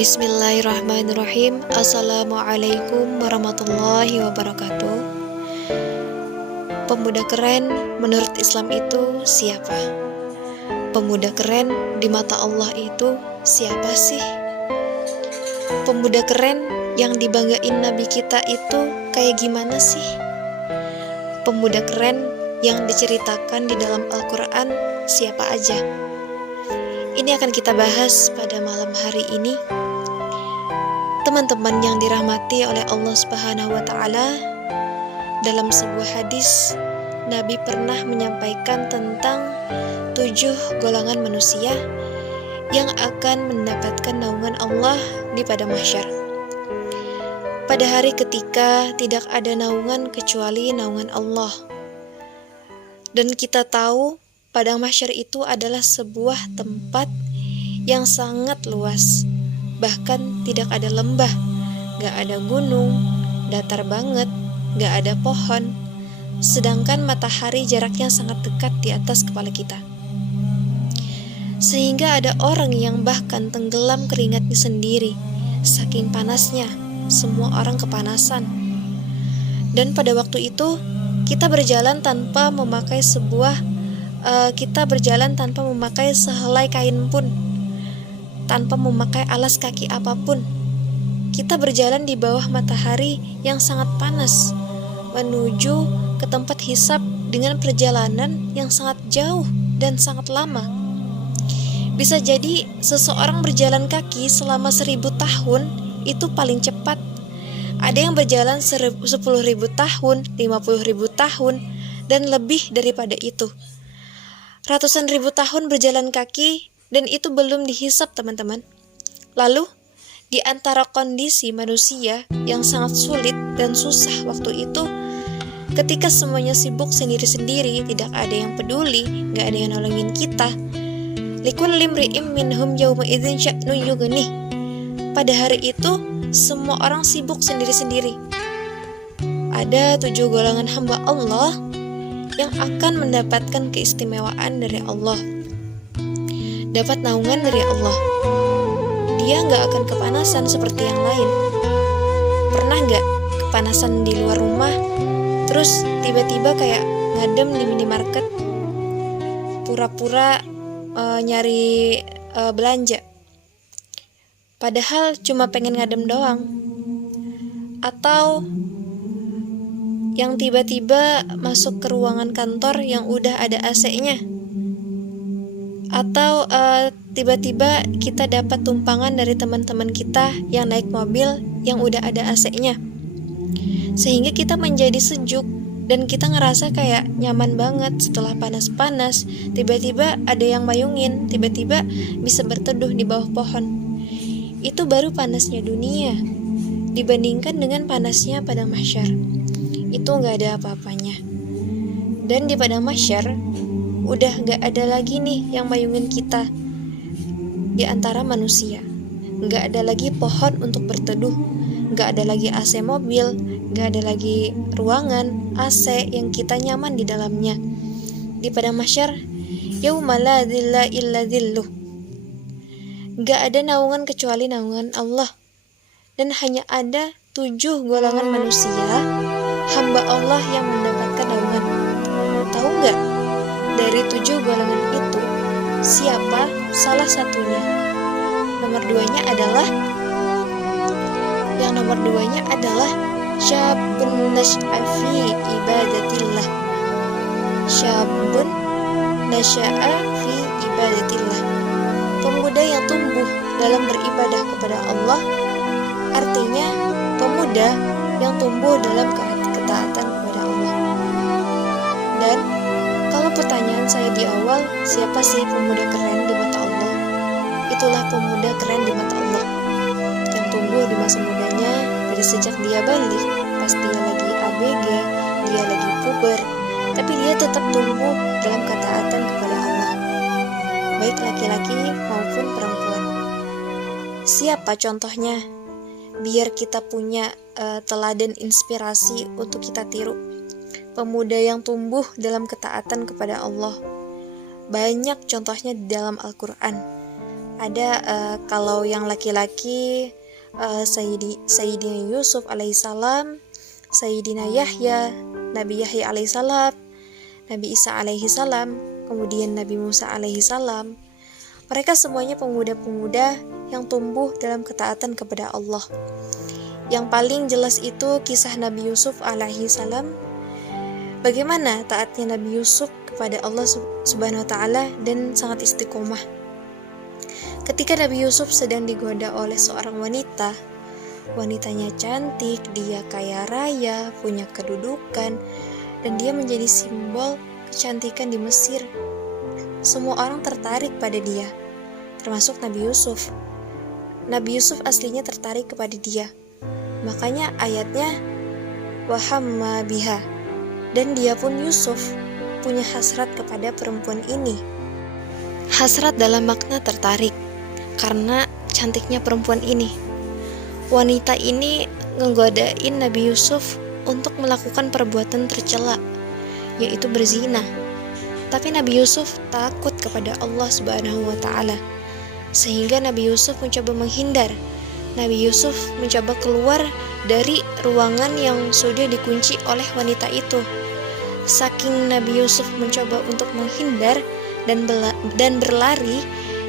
Bismillahirrahmanirrahim. Assalamualaikum warahmatullahi wabarakatuh. Pemuda keren menurut Islam itu siapa? Pemuda keren di mata Allah itu siapa sih? Pemuda keren yang dibanggain Nabi kita itu kayak gimana sih? Pemuda keren yang diceritakan di dalam Al-Quran siapa aja? Ini akan kita bahas pada malam hari ini. Teman-teman yang dirahmati oleh Allah Subhanahu wa Ta'ala, dalam sebuah hadis Nabi pernah menyampaikan tentang 7 golongan manusia yang akan mendapatkan naungan Allah di padang mahsyar. Pada hari ketika tidak ada naungan kecuali naungan Allah. Dan kita tahu padang mahsyar itu adalah sebuah tempat yang sangat luas. Bahkan tidak ada lembah, gak ada gunung, datar banget, gak ada pohon. Sedangkan matahari jaraknya sangat dekat di atas kepala kita. Sehingga ada orang yang bahkan tenggelam keringatnya sendiri. Saking panasnya, semua orang kepanasan. Dan pada waktu itu, kita berjalan tanpa memakai sehelai kain pun, tanpa memakai alas kaki apapun. Kita berjalan di bawah matahari yang sangat panas, menuju ke tempat hisab dengan perjalanan yang sangat jauh dan sangat lama. Bisa jadi seseorang berjalan kaki selama 1000 tahun itu paling cepat. Ada yang berjalan 10.000 tahun, 50.000 tahun, dan lebih daripada itu. Ratusan ribu tahun berjalan kaki, dan itu belum dihisap, teman-teman. Lalu, di antara kondisi manusia yang sangat sulit dan susah waktu itu, ketika semuanya sibuk sendiri-sendiri, tidak ada yang peduli, gak ada yang nolongin kita. Likulli imri'in minhum yawma idzin sya'nun yughnih. Pada hari itu, semua orang sibuk sendiri-sendiri. Ada 7 golongan hamba Allah yang akan mendapatkan keistimewaan dari Allah, dapat naungan dari Allah. Dia gak akan kepanasan seperti yang lain. Pernah gak kepanasan di luar rumah, terus tiba-tiba kayak ngadem di minimarket, pura-pura nyari belanja, padahal cuma pengen ngadem doang? Atau yang tiba-tiba masuk ke ruangan kantor yang udah ada AC-nya, atau tiba-tiba kita dapat tumpangan dari teman-teman kita yang naik mobil yang udah ada AC-nya, sehingga kita menjadi sejuk dan kita ngerasa kayak nyaman banget. Setelah panas-panas, tiba-tiba ada yang mayungin, tiba-tiba bisa berteduh di bawah pohon. Itu baru panasnya dunia dibandingkan dengan panasnya padang mahsyar. Itu gak ada apa-apanya. Dan di padang mahsyar udah gak ada lagi nih yang mayungin kita di antara manusia. Gak ada lagi pohon untuk berteduh, gak ada lagi AC mobil, gak ada lagi ruangan AC yang kita nyaman di dalamnya. Di padang mahsyar, yauma la dhilla illa dhilluh, gak ada naungan kecuali naungan Allah. Dan hanya ada 7 golongan manusia hamba Allah yang mendapatkan naungan. Tahu gak dari 7 golongan itu siapa salah satunya? Nomor 2-nya adalah syabun nasya'a fi ibadatillah. Syabun nasya'a fi ibadatillah, pemuda yang tumbuh dalam beribadah kepada Allah. Artinya pemuda yang tumbuh dalam ketaatan kepada Allah. Dan kalau pertanyaan saya di awal, siapa sih pemuda keren di mata Allah? Itulah pemuda keren di mata Allah, yang tumbuh di masa mudanya dari sejak dia balik, pas dia lagi ABG, dia lagi puber, tapi dia tetap tumbuh dalam ketaatan kepada Allah, baik laki-laki maupun perempuan. Siapa contohnya? Biar kita punya teladan inspirasi untuk kita tiru. Pemuda yang tumbuh dalam ketaatan kepada Allah. Banyak contohnya di dalam Al-Quran. Ada kalau yang laki-laki Sayyidina Yusuf alaihissalam, Sayyidina Yahya, Nabi Yahya alaihissalam, Nabi Isa alaihissalam, kemudian Nabi Musa alaihissalam. Mereka semuanya pemuda-pemuda yang tumbuh dalam ketaatan kepada Allah. Yang paling jelas itu kisah Nabi Yusuf alaihissalam. Bagaimana taatnya Nabi Yusuf kepada Allah subhanahu wa ta'ala dan sangat istiqomah. Ketika Nabi Yusuf sedang digoda oleh seorang wanita, wanitanya cantik, dia kaya raya, punya kedudukan, dan dia menjadi simbol kecantikan di Mesir. Semua orang tertarik pada dia, termasuk Nabi Yusuf. Nabi Yusuf aslinya tertarik kepada dia. Makanya ayatnya wahamma biha, dan dia pun Yusuf punya hasrat kepada perempuan ini. Hasrat dalam makna tertarik karena cantiknya perempuan ini. Wanita ini ngegodain Nabi Yusuf untuk melakukan perbuatan tercela, yaitu berzina. Tapi Nabi Yusuf takut kepada Allah subhanahu wa ta'ala, sehingga Nabi Yusuf mencoba menghindar. Nabi Yusuf mencoba keluar dari ruangan yang sudah dikunci oleh wanita itu. Saking Nabi Yusuf mencoba untuk menghindar dan berlari,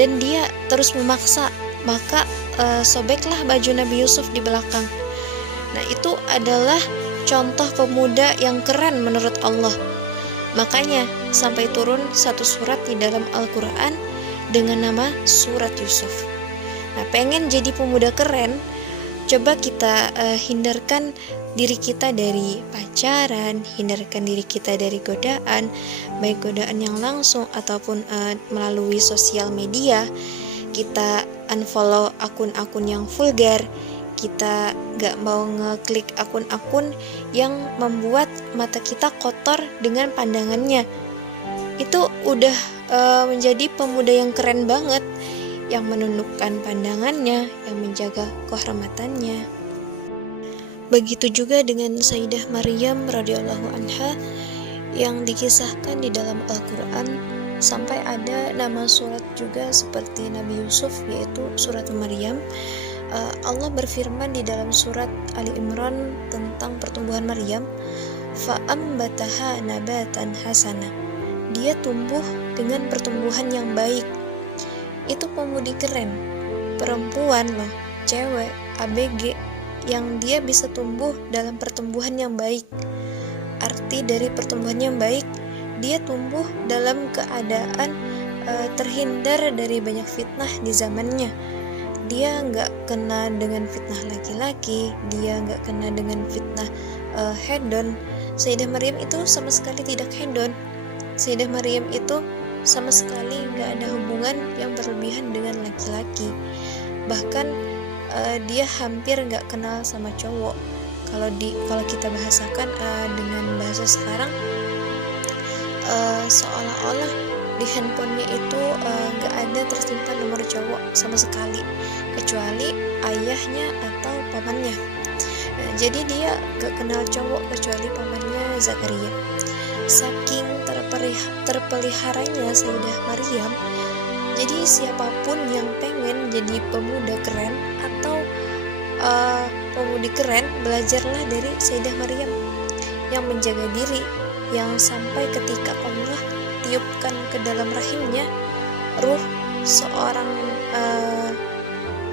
dan dia terus memaksa, maka sobeklah baju Nabi Yusuf di belakang. Nah, itu adalah contoh pemuda yang keren menurut Allah. Makanya sampai turun satu surat di dalam Al-Quran dengan nama Surat Yusuf. Nah, pengen jadi pemuda keren, coba kita hindarkan diri kita dari pacaran, hindarkan diri kita dari godaan, baik godaan yang langsung ataupun melalui sosial media. Kita unfollow akun-akun yang vulgar, kita gak mau ngeklik akun-akun yang membuat mata kita kotor dengan pandangannya. Itu udah menjadi pemuda yang keren banget, yang menundukkan pandangannya, yang menjaga kehormatannya. Begitu juga dengan Sayyidah Maryam radhiyallahu anha yang dikisahkan di dalam Al-Quran, sampai ada nama surat juga seperti Nabi Yusuf, yaitu surat Maryam. Allah berfirman di dalam surat Ali Imran tentang pertumbuhan Maryam, fa'ambataha nabatan hasana, dia tumbuh dengan pertumbuhan yang baik. Itu pemudi keren, perempuan loh, cewek, ABG, yang dia bisa tumbuh dalam pertumbuhan yang baik. Arti dari pertumbuhan yang baik, dia tumbuh dalam keadaan terhindar dari banyak fitnah di zamannya. Dia nggak kena dengan fitnah laki-laki, dia nggak kena dengan fitnah hedon. Sayyidah Maryam itu sama sekali tidak hedon. Sayyidah Maryam itu sama sekali nggak ada hubungan yang berlebihan dengan laki-laki. Bahkan dia hampir nggak kenal sama cowok. Kalau kita bahasakan dengan bahasa sekarang, seolah-olah di handphonenya itu nggak ada tersimpan nomor cowok sama sekali, kecuali ayahnya atau pamannya. Jadi dia nggak kenal cowok kecuali pamannya Zakaria. Saking terpeliharanya Sayyidah Maryam, jadi siapapun yang pengen jadi pemuda keren atau pemudi keren, belajarlah dari Sayyidah Maryam yang menjaga diri, yang sampai ketika Allah tiupkan ke dalam rahimnya ruh seorang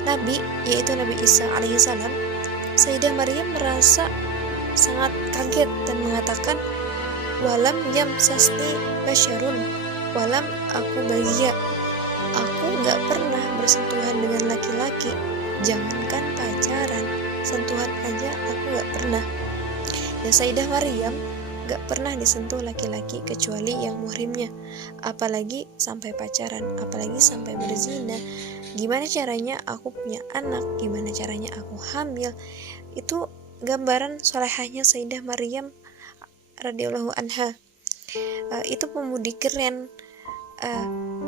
nabi, yaitu Nabi Isa alaihissalam, Sayyidah Maryam merasa sangat kaget dan mengatakan, walam yamsasni basyarun, walam aku bagia, aku gak pernah bersentuhan dengan laki-laki, jangankan pacaran, sentuhan aja aku gak pernah. Ya, Sayyidah Maryam gak pernah disentuh laki-laki kecuali yang muhrimnya, apalagi sampai pacaran, apalagi sampai berzina. Gimana caranya aku punya anak, gimana caranya aku hamil. Itu gambaran solehahnya Sayyidah Maryam radhiyallahu anha. Itu pemudi keren.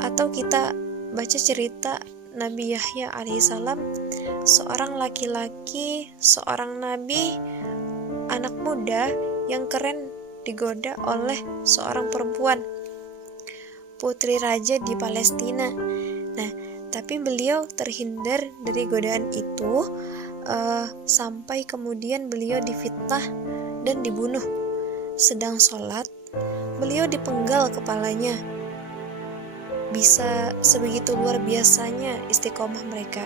Atau kita baca cerita Nabi Yahya alaihissalam, seorang laki-laki, seorang nabi, anak muda yang keren digoda oleh seorang perempuan, putri raja di Palestina. Nah, Tapi beliau terhindar dari godaan itu sampai kemudian beliau difitnah dan dibunuh. Sedang sholat, beliau dipenggal kepalanya. Bisa sebegitu luar biasanya istiqomah mereka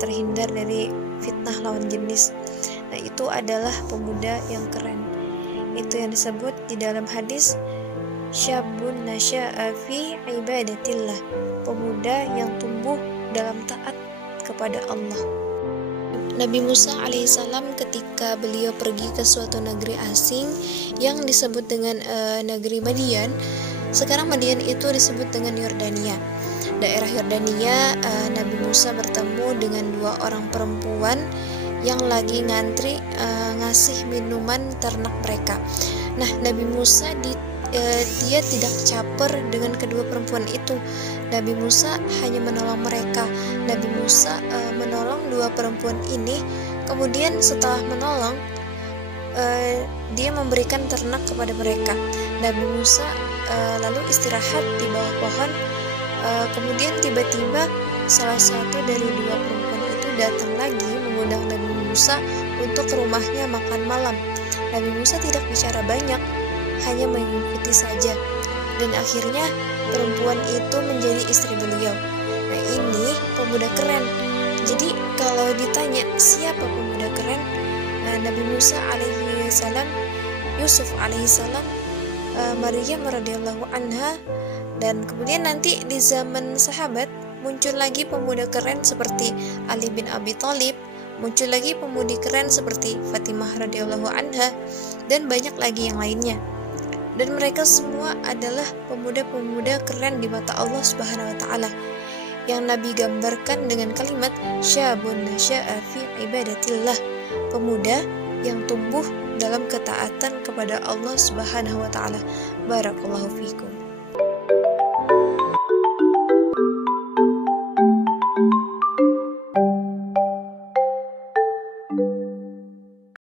terhindar dari fitnah lawan jenis. Nah, itu adalah pemuda yang keren. Itu yang disebut di dalam hadis syabun nasya'a fi ibadatillah, pemuda yang tumbuh dalam taat kepada Allah. Nabi Musa alaihissalam ketika beliau pergi ke suatu negeri asing yang disebut dengan negeri Madian. Sekarang Madian itu disebut dengan Yordania. Daerah Yordania, Nabi Musa bertemu dengan 2 orang perempuan yang lagi ngantri ngasih minuman ternak mereka. Nah, Nabi Musa dia tidak caper dengan kedua perempuan itu. Nabi Musa hanya menolong mereka. Nabi Musa menolong 2 perempuan ini. Kemudian setelah menolong, dia memberikan ternak kepada mereka. Nabi Musa lalu istirahat di bawah pohon. Kemudian tiba-tiba salah satu dari 2 perempuan itu datang lagi mengundang Nabi Musa untuk ke rumahnya makan malam. Nabi Musa tidak bicara banyak, hanya mengikuti saja. Dan akhirnya perempuan itu menjadi istri beliau. Nah, ini pemuda keren. Jadi kalau ditanya siapa pemuda keren, Nabi Musa alaihissalam, Yusuf alaihissalam, Maryam radhiyallahu anha, dan kemudian nanti di zaman sahabat muncul lagi pemuda keren seperti Ali bin Abi Thalib, muncul lagi pemudi keren seperti Fatimah radhiyallahu anha, dan banyak lagi yang lainnya. Dan mereka semua adalah pemuda-pemuda keren di mata Allah Subhanahu wa taala, yang Nabi gambarkan dengan kalimat syabun nasya'a fi ibadatillah, pemuda yang tumbuh dalam ketaatan kepada Allah Subhanahu wa taala. Barakallahu fikum.